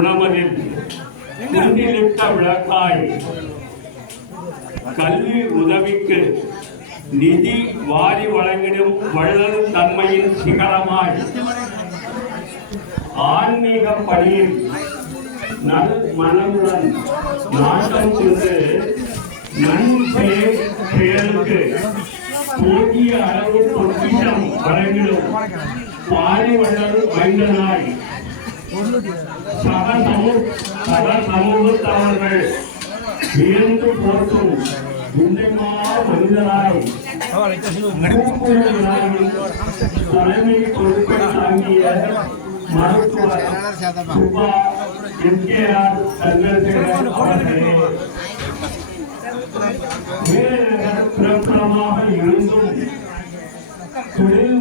உணவனில் குந்திலிட்ட விளக்காய். கல்வி உதவிக்கு நிதி வாரி வழங்கிடும் வள்ளல் தன்மையின் சிகரமாய். ஆன்மீக பணியில் நல் மனமுடன் நாட்டம் கொண்டு நன்பெயர் செயலுக்கு போதிய அளவு பொக்கிஷம் வழங்கிடும். பாரி வள்ளல் வைந்தனாய் சக சமூக சக சமூகத்தவர்கள் வியந்து போற்றும் உண்மைமா மனிதராய் பூக்குழலாய் தலைமை பொறுப்பை தாங்கிய மருத்துவர் சுபா எம்கேஆர் சந்திரசேகரன் அவர்களே வீரர்கள் பிரபலமாக இருந்தும் தொழில்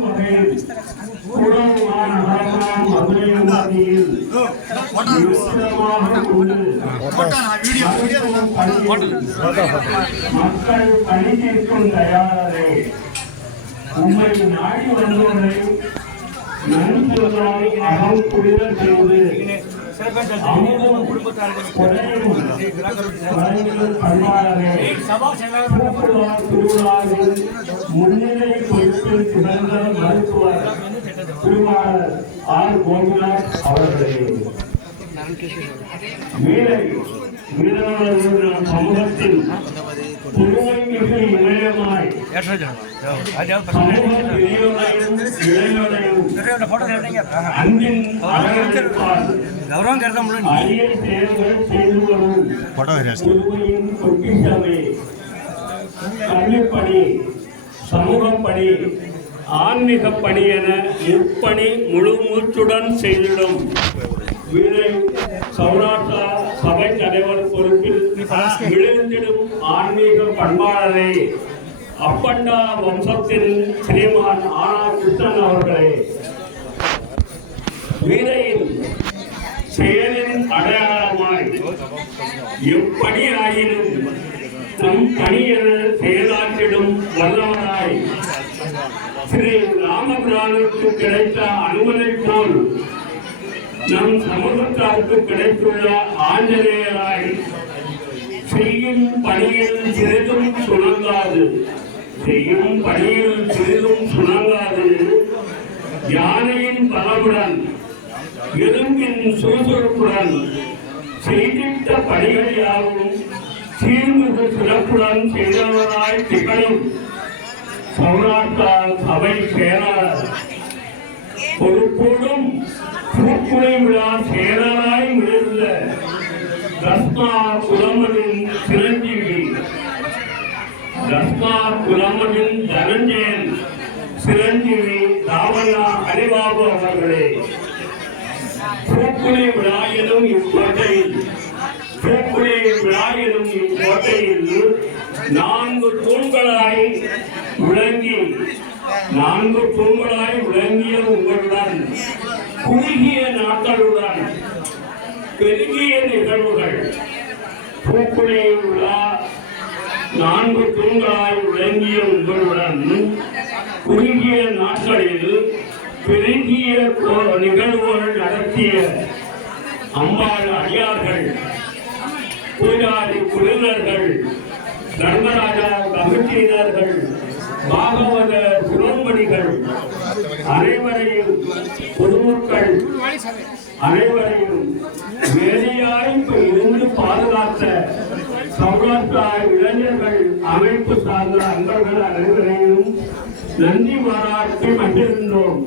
மக்கள் பணி தயாரரை உண்மை நாடி வந்தவரை அகம் குளிர செய்து முன்னிலை சிறந்த மருத்துவர் திருவாளர் ஆர் கோபிநாத் அவர்களே. சமூகத்தில் இளையமாய் அன்பின் கௌரவம் கருதம் கல்விப்பணி சமூகப்பணி ஆன்மீக என இப்பணி முழு மூச்சுடன் செய்திடும். வீரை சௌராஷ்டிரா சபை தலைவர் பொறுப்பில் விழுந்திடும் ஆன்மீக பண்பாளரே அப்பண்டா வம்சத்தின் ஸ்ரீமான் ஆனா கிருஷ்ணன் அவர்களே. வீரையின் செயலின் அடையாளமாய் எப்படி ஆயினும் தம் பணியென செயலாற்றிடும் வல்லவராய் ஸ்ரீ ராமபிரானுக்கு கிடைத்த அனுமதி போல் நம் சமூகத்தாருக்கு கிடைத்துள்ள ஆஞ்சநேயராய் செய்யும் பணியில் சிறிதும் சுணங்காது. செய்யும் பணியில் சிறிதும் சுணங்காது. யானையின் பலவுடன் எறும்பின் சுறுசுறுப்புடன் செய்திட்ட பணிகள் யாவும் சீர்மிகு சிறப்புடன் செய்தவராய் திகழும். சௌராஷ்டிரா சபை செயலாளர். பொறுப்போடும் பூக்குழை விழா சேரலாய் விழுந்த தஸ்மா குலமனின் சிரஞ்சீவி. தஸ்மா குலமனின் தனஞ்சயன் சிரஞ்சீவி ராவண்ணா ஹரிபாபு அவர்களே. பூக்குழி விழாயிலும் இக்கோட்டையில் பூக்குழி விழாயிலும் இக்கோட்டையில் நான்கு தூண்களாய் விளங்கி நான்கு தூண்களாய் விளங்கிய உங்களுடன். குறுகிய நாட்களுடன் பெருகிய நிகழ்வுகள். பூக்குழி விழா நான்கு தூண்களாய் விளங்கிய உங்களுடன் குறுகிய நாட்களில் பெருகிய நிகழ்வுகள் நடத்திய அம்பாள் அடியார்கள் பூஜாரி குழுவினர்கள் தர்மராஜாவுக்கு அகற்றினார்கள் பாகவத சிரோன்மணிகள். அனைவரையும் பொதுமக்கள். அனைவரையும் வேலையாய்ப்பு இருந்து பாதுகாத்த சௌராஷ்டிரா இளைஞர்கள் அமைப்பு சார்ந்த அன்பர்கள் அனைவரையும் நன்றி மாநாட்டை வந்திருந்தோம்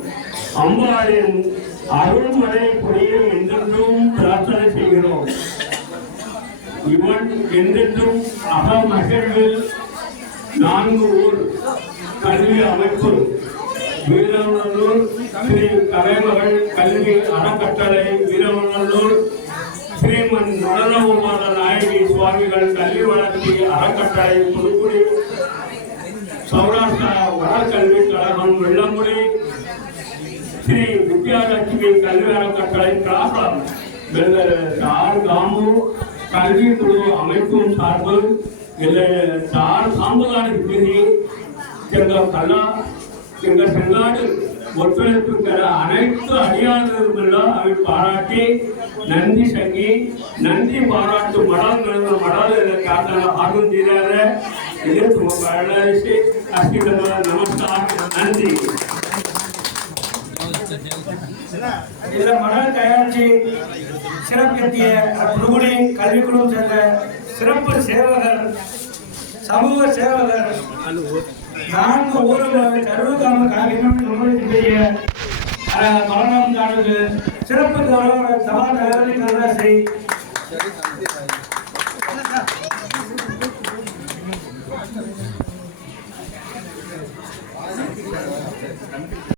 அம்பாளின் அருள்மழை புரியும் என்றென்றும் பிரார்த்தனை செய்கிறோம். இவன் என்றென்றும் அகமகிழ்வில் நான்கு ஊர் கல்வி அமைப்பு. வீரநல்லூர் ஸ்ரீ கலைமகள் கல்வி அறக்கட்டளை வீரநல்லூர் ஸ்ரீமன் நடனகுமார நாயகி சுவாமிகள் கல்வி வளர்ச்சி அறக்கட்டளை புதுக்குடி சௌராஷ்டிரா வடகல்வி கழகம் வெள்ளமுடி ஸ்ரீ வித்யாலட்சுமி கல்வி அறக்கட்டளை கலாசாரம் சார் காமு கல்விக்குழு அமைப்பும் சார்பு. எங்கள் சார் சாம்புகாடு விடுதி எங்கள் கல்லா எங்கள் செங்காடு ஒத்துழைப்பு பெற அனைத்து அடியாளர்களும் அவை பாராட்டி நன்றி சங்கி நன்றி பாராட்டு மடால் நடந்த மடால் காத்தான ஆர்வம் செய்தார. இதற்கு உங்கள் அழகாசி அஸ்தி நமஸ்கார் நன்றி. இதுல மணல் தயாரிச்சு சிறப்பித்திய புதுகுடி கல்விக்குழுவும் சேர்ந்த சிறப்பு சேவகர் சமூக சேவகர் நான்கு ஊர்கள் கருவுக்காம காவியத்தினுடைய மரணம் காணுது சிறப்பு தலைவர் சபா தலைவரின் கருதாசை